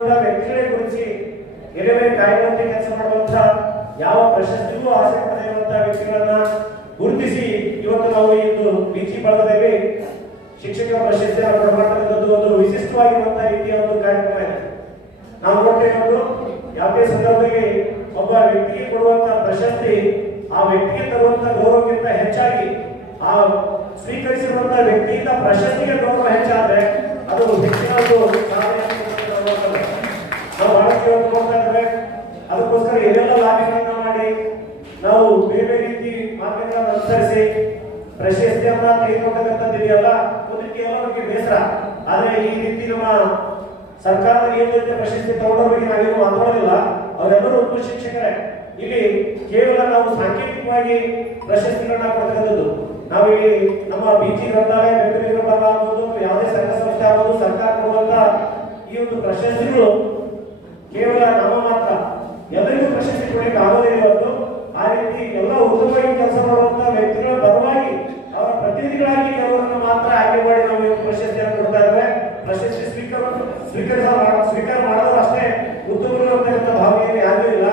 ವ್ಯಕ್ತಿಗಳೇ ಗುರುತಿಸಿ ಎಡೆಮೆ ಕಾಯುವಂತೆ ಕೆಲಸ ಮಾಡುವಂತ ಯಾವ ಪ್ರಶಸ್ತಿಗೂ ಆಸೆ ಪಡೆದಿರುವಂತಹ ವ್ಯಕ್ತಿಗಳನ್ನ ಗುರುತಿಸಿ ಇವತ್ತು ನಾವು ಇಂದು ಬಿಜಿ ಬಳಗದಲ್ಲಿ ಶಿಕ್ಷಕರ ಪ್ರಶಸ್ತಿಯನ್ನು ಕೊಡಮಾಡುವಂತದ್ದು ಒಂದು ವಿಶಿಷ್ಟವಾಗಿರುವಂತಹ ರೀತಿಯ ಒಂದು ಕಾರ್ಯಕ್ರಮ ಇದೆ. ನಾವು ಕೊಟ್ಟಿರೋದು ಯಾವುದೇ ಸಂದರ್ಭದಲ್ಲಿ ಒಬ್ಬ ವ್ಯಕ್ತಿಗೆ ಕೊಡುವಂತಹ ಪ್ರಶಸ್ತಿ ಆ ವ್ಯಕ್ತಿಗೆ ತರುವಂತಹ ಗೌರವಕ್ಕಿಂತ ಹೆಚ್ಚಾಗಿ ಆ ಸ್ವೀಕರಿಸಿರುವಂತಹ ವ್ಯಕ್ತಿಯಿಂದ ಪ್ರಶಸ್ತಿಗೆ ಗೌರವ ಹೆಚ್ಚಾದ್ರೆ ಅದು ಹೆಚ್ಚಿನ ಒಂದು ಸಾಧನೆ ನಾವು ಬಹಳಷ್ಟು ನೋಡ್ತಾ ಇದ್ದೇವೆ. ಅದಕ್ಕೋಸ್ಕರ ಏನೆಲ್ಲ ಲಾಭಿಗಳನ್ನ ಮಾಡಿ ನಾವು ಬೇರೆ ಬೇರೆ ರೀತಿ ಮಾರ್ಗಗಳನ್ನು ಅನುಸರಿಸಿ ಪ್ರಶಸ್ತಿಯನ್ನ ತೆಗೆದುಕೊಂಡಂತದ್ದಿದೆಯಲ್ಲ ಒಂದು ರೀತಿ ಎಲ್ಲರಿಗೆ ಬೇಸರ. ಆದ್ರೆ ಈ ರೀತಿ ನಮ್ಮ ಸರ್ಕಾರದ ಏನು ರೀತಿಯ ಪ್ರಶಸ್ತಿ ತಗೊಂಡವರಿಗೆ ನಾವೇನು ಮಾತಾಡೋದಿಲ್ಲ, ಅವರೆಲ್ಲರೂ ಉತ್ತಮ ಶಿಕ್ಷಕರೇ. ಇಲ್ಲಿ ಕೇವಲ ನಾವು ಸಾಂಕೇತಿಕವಾಗಿ ಪ್ರಶಸ್ತಿಗಳನ್ನ ಕೊಡ್ತಕ್ಕಂಥದ್ದು. ನಾವು ಇಲ್ಲಿ ನಮ್ಮ ಬಿಜಿ ಗ್ರಂಥಾಲಯ ಬೆಂಗಳೂರು ಗ್ರಂಥಾಲಯ ಆಗ್ಬೋದು, ಯಾವುದೇ ಸಂಘ ಸಂಸ್ಥೆ ಆಗ್ಬೋದು, ಸರ್ಕಾರ ಕೊಡುವಂತ ಈ ಒಂದು ಪ್ರಶಸ್ತಿಗಳು ಕೇವಲ ನಮ್ಮ ಮಾತ್ರ ಎಲ್ಲರಿಗೂ ಪ್ರಶಸ್ತಿ ಕೊಡಲಿಕ್ಕೆ ಆಗೋದಿಲ್ಲ. ಇವತ್ತು ಆ ರೀತಿ ಎಲ್ಲ ಉತ್ತಮವಾಗಿ ಕೆಲಸ ಮಾಡುವಂತಹ ವ್ಯಕ್ತಿಗಳ ಪರವಾಗಿ ಅವರ ಪ್ರತಿನಿಧಿಗಳಾಗಿ ಕೆಲವರನ್ನು ಮಾತ್ರ ಆಯ್ಕೆ ಮಾಡಿ ನಾವು ಪ್ರಶಸ್ತಿಯನ್ನು ಕೊಡ್ತಾ ಇದ್ದೇವೆ. ಪ್ರಶಸ್ತಿ ಸ್ವೀಕಾರ ಮಾಡೋದು ಅಷ್ಟೇ ಉತ್ತಮರು ಅಂತಕ್ಕಂಥ ಭಾವನೆಯನ್ನು ಯಾರೂ ಇಲ್ಲ.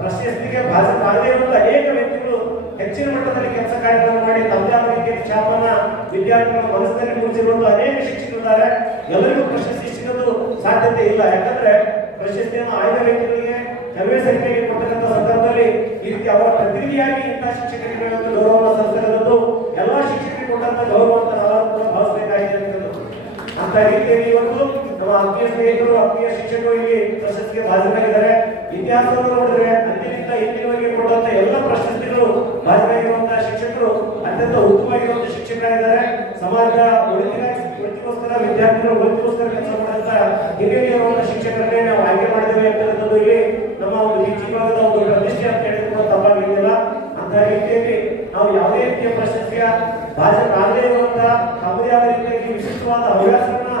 ಪ್ರಶಸ್ತಿಗೆ ಭಾಜಪದೇ ಇರುವಂತಹ ಅನೇಕ ವ್ಯಕ್ತಿಗಳು ಹೆಚ್ಚಿನ ಮಟ್ಟದಲ್ಲಿ ಕೆಲಸ ಕಾರ್ಯಗಳನ್ನು ಮಾಡಿ ತಮ್ಮದೇ ಆದ ರೀತಿಯ ಛಾಪನ್ನ ವಿದ್ಯಾರ್ಥಿಗಳ ಮನಸ್ಸಿನಲ್ಲಿ ಮೂಡಿಸಿರುವಂತಹ ಅನೇಕ ಶಿಕ್ಷಕರಿದ್ದಾರೆ. ಎಲ್ಲರಿಗೂ ಪ್ರಶಸ್ತಿ ಸಿಗೋದು ಸಾಧ್ಯತೆ ಇಲ್ಲ. ಯಾಕಂದ್ರೆ ಪ್ರಶಸ್ತಿಯನ್ನು ಆಯ್ದ ವ್ಯಕ್ತಿಗಳಿಗೆ ಕೆಲವೇ ಸಂಖ್ಯೆಗೆ ಕೊಟ್ಟಂತ ಸಂದರ್ಭದಲ್ಲಿ ಈ ರೀತಿ ಅವರ ಪ್ರತಿನಿಧಿಯಾಗಿ ಇಂತಹ ಶಿಕ್ಷಕರಿಗೆ ಗೌರವವನ್ನು ಸಲ್ಲಿಸಿರೋದು ಎಲ್ಲಾ ಶಿಕ್ಷಕರಿಗೆ ಕೊಟ್ಟಂತ ಗೌರವ ಅಂತ ನಾವು ಭಾವಿಸಬೇಕಾಗಿದೆ. ಅಂತ ರೀತಿಯಲ್ಲಿ ಇವತ್ತು ನಮ್ಮ ಆತ್ಮೀಯ ಸ್ನೇಹಿತರು, ಆತ್ಮೀಯ ಶಿಕ್ಷಕರು ಇಲ್ಲಿ ಪ್ರಶಸ್ತಿಗೆ ಭಾಜನರಾಗಿದ್ದಾರೆ. ಇತಿಹಾಸವನ್ನು ನೋಡಿದ್ರೆ ಅಂದಿನಿಂದ ಇಂದಿನವರೆಗೆ ಕೊಡುವಂತ ಎಲ್ಲ ಪ್ರಶಸ್ತಿಗಳು ಭಾಜನರಾಗಿರುವಂತಹ ಶಿಕ್ಷಕರು ಅತ್ಯಂತ ಉತ್ತಮವಾಗಿರುವಂತಹ ಶಿಕ್ಷಕರಾಗಿದ್ದಾರೆ. ಸಮಾಜದ ಒಳಿತಿಗೋಸ್ಕರ ವಿದ್ಯಾರ್ಥಿಗಳ ಒಳಿತಿಗೋಸ್ಕರ ಕೆಲಸ ಮಾಡುವಂತ ಹಿರಿಯರಿರುವಂತಹ ಶಿಕ್ಷಕರನ್ನೇ ನಾವು ಆಯ್ಕೆ ಮಾಡಿದ್ದೇವೆ ಅಂತಕ್ಕಂಥದ್ದು ಇಲ್ಲಿ ನಮ್ಮ ಒಂದು ಬಿಜಿ ಭಾಗದ ಒಂದು ಪ್ರತಿಷ್ಠೆ ಅಂತ ಹೇಳಿದ್ರು ತಪ್ಪಾಗಿಲ್ಲ. ಅಂತ ರೀತಿಯಲ್ಲಿ ನಾವು ಯಾವುದೇ ರೀತಿಯ ಪ್ರಶಸ್ತಿಯ ಭಾಜನರಾಗದೇ ಇರುವಂತಹ ತಮ್ಮದೇ ಆದ ರೀತಿಯಲ್ಲಿ ವಿಶಿಷ್ಟವಾದ ಹವ್ಯಾಸವನ್ನ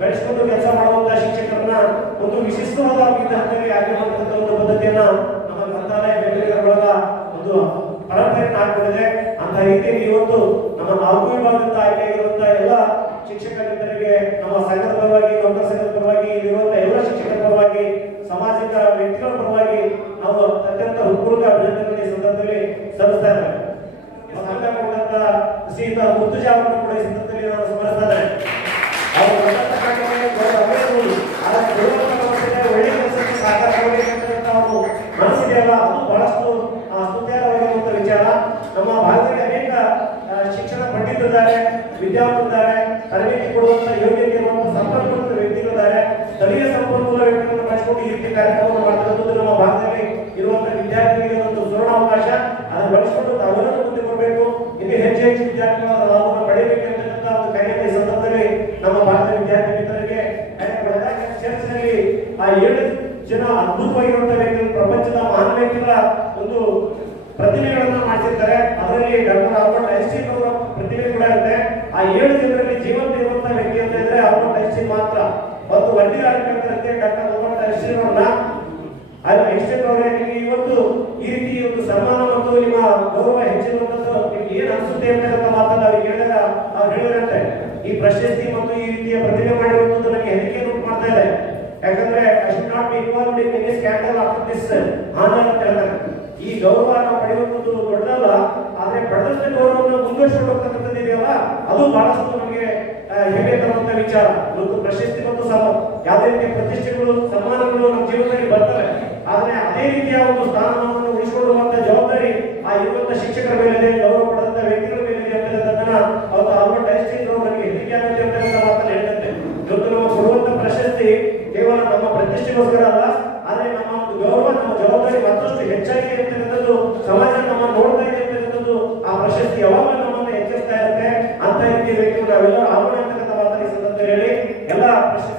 ಬೆಳೆಸಿಕೊಂಡು ಕೆಲಸ ಮಾಡುವಂತಹ ಶಿಕ್ಷಕರನ್ನ ಒಂದು ವಿಶಿಷ್ಟವಾದ ವಿದ್ಯಾರ್ಥಿಗಳಿಗೆ ಆಯ್ಕೆ ಮಾಡುವಂತ ಒಂದು ಪದ್ಧತಿಯನ್ನ ನಮ್ಮ ಗ್ರಂಥಾಲಯ ಬೆಂಗಳೂರು ಒಳಗ ಒಂದು ಪರಂಪರೆಯನ್ನು ಹಾಕಿಕೊಂಡಿದೆ. ಅಂತ ರೀತಿಯಲ್ಲಿ ಇವತ್ತು ನಮ್ಮ 4 ವಿಭಾಗದಿಂದ ಆಯ್ಕೆಯಾಗಿರುವಂತಹ ಎಲ್ಲ ಶಿಕ್ಷಕ ಮಿತ್ರರಿಗೆ ನಮ್ಮ ಸಂಘದ ಪರವಾಗಿ, ನೌಕರ ಸಂಘದ ಪರವಾಗಿ, ಇಲ್ಲಿರುವಂತಹ ಎಲ್ಲ ಶಿಕ್ಷಕರ ಪರವಾಗಿ, ಸಾಮಾಜಿಕ ವ್ಯಕ್ತಿಗಳ ಪರವಾಗಿ ನಾವು ಅತ್ಯಂತ ಹೃತ್ಪೂರ್ವಕ ಅಭಿನಂದನೆ ಈ ಸಂದರ್ಭದಲ್ಲಿ ಸಲ್ಲಿಸ್ತಾ ಇದ್ದೇವೆ. ಶ್ರೀಯುತ ಮುರ್ತುಜಾ ಅವರನ್ನು ಕೂಡ ಈ ಸಂದರ್ಭದಲ್ಲಿ ನಾನು ಸ್ಮರಿಸ್ತಾ ಇದ್ದೇನೆ. ಒಳ್ಳೆ ಕೆಲಸಕ್ಕೆ ಸಹಕಾರ ಕೊಡಬೇಕಂತ ಅವರು ಮನಸ್ಸಿದೆಯಲ್ಲ, ಅದು ಬಹಳಷ್ಟು ಸ್ತುತ್ಯಾರ್ಹವಾಗಿರುವಂತಹ ವಿಚಾರ. ನಮ್ಮ ಭಾರತದಲ್ಲಿ ಅನೇಕ ಶಿಕ್ಷಣ ಪಂಡಿತರಿದ್ದಾರೆ, ವಿದ್ಯಾವಂತರಿದ್ದಾರೆ, ತರಬೇತಿ ಕೊಡುವಂತಹ ಯೋಗ್ಯತೆ ಇರುವಂತಹ ಸಂಪನ್ಮೂಲ ವ್ಯಕ್ತಿಗಳಿದ್ದಾರೆ. ಸ್ಥಳೀಯ ಸಂಪನ್ಮೂಲ ವ್ಯಕ್ತಿಗಳನ್ನು ಬಳಸಿಕೊಂಡು ಈ ರೀತಿ ಕಾರ್ಯಕ್ರಮವನ್ನು ಮಾಡ್ತಿರುವುದು ನಮ್ಮ ಭಾರತದಲ್ಲಿ ಇರುವಂತಹ ವಿದ್ಯಾರ್ಥಿಗಳಿಗೆ ಒಂದು ಸುವರ್ಣ ಅವಕಾಶ. ಅದನ್ನು ಬಳಸಿಕೊಂಡು ತಾವೆಲ್ಲರೂ ಮುಂದೆ ಬರಬೇಕು, ಇಲ್ಲಿ ಹೆಚ್ಚು ಹೆಚ್ಚು ವಿದ್ಯಾರ್ಥಿಗಳ ಲಾಭವನ್ನು ಪಡೆಯಬೇಕಂತ ಒಂದು ಕಾರ್ಯಕ್ರಮ ಈ ಸಂದರ್ಭದಲ್ಲಿ ನಮ್ಮ ಭಾರತ ವಿದ್ಯಾರ್ಥಿ ಮಿತ್ರರಿಗೆ ಚರ್ಚ್ನಲ್ಲಿ ಆ 7 ಜನ ಅದ್ಭುತವಾಗಿರುವಂತಹ ವ್ಯಕ್ತಿಗಳು, ಪ್ರಪಂಚದ ಮಹಾನ್ ವ್ಯಕ್ತಿಗಳ ಒಂದು ಪ್ರತಿಮೆಗಳನ್ನ ಮಾಡಿಸಿರ್ತಾರೆ. ಅದರಲ್ಲಿ ಡಾಕ್ಟರ್ ಆಲ್ಬರ್ಟ್ ಐನ್ಸ್ಟೀನ್ ಅವರ ಪ್ರತಿಮೆ ಕೂಡ ಇರುತ್ತೆ. ಆ 7 ಜನರಲ್ಲಿ ಜೀವಂತ ಇರುವಂತಹ ವ್ಯಕ್ತಿ ಅಂತ ಇದ್ರೆ ಆಲ್ಬರ್ಟ್ ಐನ್ಸ್ಟೀನ್ ಮಾತ್ರ. ಮತ್ತು ವರದಿಗಾರರಂತೆ ಡಾಕ್ಟರ್ ಆಲ್ಬರ್ಟ್ ಐನ್ಸ್ಟೀನ್ ಅವರನ್ನ ಐನ್ಸ್ಟೀನ್ ಅವರೇ ಇವತ್ತು ಈ ರೀತಿ ಒಂದು ಸನ್ಮಾನ ಮತ್ತು ನಿಮ್ಮ ಗೌರವ ಹೆಚ್ಚಿರುವಂತದ್ದು ನಿಮ್ಗೆ ಏನ್ ಅನ್ಸುತ್ತೆ ಅಂತ ಮಾತನ್ನ ಅವ್ರಿಗೆ ಹೇಳಿದಾಗ ಅವ್ರು ಹೇಳಿದ್ರಂತೆ, ಈ ಪ್ರಶಸ್ತಿ ಮತ್ತು ಈ ರೀತಿಯ ಪ್ರತಿಮೆ ಮಾಡಿರುವಂತದ್ದು ನನಗೆ ಹೆದರಿಕೆಯನ್ನು ಉಂಟು ಮಾಡ್ತಾ ಇದೆ. ಯಾಕಂದ್ರೆ I should not be involved in any scandal after this honour ಅಂತ ಹೇಳ್ತಾರೆ. ಈ ಗೌರವ ನಾವು ಪಡೆಯುವಂತದ್ದು ದೊಡ್ಡದಲ್ಲ, ಆದ್ರೆ ಪಡೆದಂತ ಗೌರವವನ್ನು ಮುಂದುವರಿಸಿಕೊಂಡು ಹೋಗ್ತಕ್ಕಂಥದ್ದು ಇದೆಯಲ್ಲ, ಅದು ಬಹಳಷ್ಟು ನಮಗೆ ಹೆಮ್ಮೆ ತರುವಂತ ವಿಚಾರ. ಇವತ್ತು ಪ್ರಶಸ್ತಿ ಮತ್ತು ಯಾವುದೇ ರೀತಿಯ ಪ್ರತಿಷ್ಠೆಗಳು, ಸನ್ಮಾನಗಳು ನಮ್ಮ ಜೀವನದಲ್ಲಿ ಬರ್ತವೆ. ಆದ್ರೆ ಅದೇ ರೀತಿಯ ಒಂದು ಸ್ಥಾನಮಾನವನ್ನು ಉಳಿಸಿಕೊಳ್ಳುವಂತ ಜವಾಬ್ದಾರಿ ಆ ಇರುವಂತಹ ಶಿಕ್ಷಕರ ಮೇಲಿದೆ, ಗೌರವ ಪಡೆದಂತ ವ್ಯಕ್ತಿಗಳ ಮೇಲಿದೆ ಅಂತಕ್ಕಂಥದ್ದನ್ನ ಅವತ್ತು ಆಲ್ಬರ್ಟ್ ಐನ್ಸ್ಟೀನ್ ಅವರು ನನಗೆ ಹೆದರಿಕೆ ಆಗುತ್ತೆ ಅಂತಕ್ಕಂಥ ಮಾತನ್ನು ಹೇಳಿದಂತೆ. ಇವತ್ತು ನಾವು ಕೊಡುವಂತ ಪ್ರಶಸ್ತಿ ಕೇವಲ ನಮ್ಮ ಪ್ರತಿಷ್ಠೆಗೋಸ್ಕರ ಅಲ್ಲ, ಆದ್ರೆ ನಮ್ಮ ಒಂದು ಗೌರವ, ನಮ್ಮ ಜವಾಬ್ದಾರಿ ಮತ್ತಷ್ಟು ಹೆಚ್ಚಾಗಿ ಇರ್ತಕ್ಕಂಥದ್ದು, ಸಮಾಜ ನಮ್ಮ ನೋಡ್ತಾ ಇದೆ ಅಂತಕ್ಕಂಥದ್ದು, ಆ ಪ್ರಶಸ್ತಿ ಯಾವಾಗಲೂ ನಮ್ಮನ್ನು ಎಚ್ಚರಿಸ್ತಾ ಇರುತ್ತೆ. ಅಂತ ರೀತಿಯ ವ್ಯಕ್ತಿಗಳು ನಾವೆಲ್ಲರೂ ಆಗೋಣ ಅಂತಕ್ಕಂಥ ಮಾತನ್ನು ಈ ಸಂದರ್ಭದಲ್ಲಿ ಹೇಳಿ ಎಲ್ಲ ಪ್ರಶಸ್ತಿ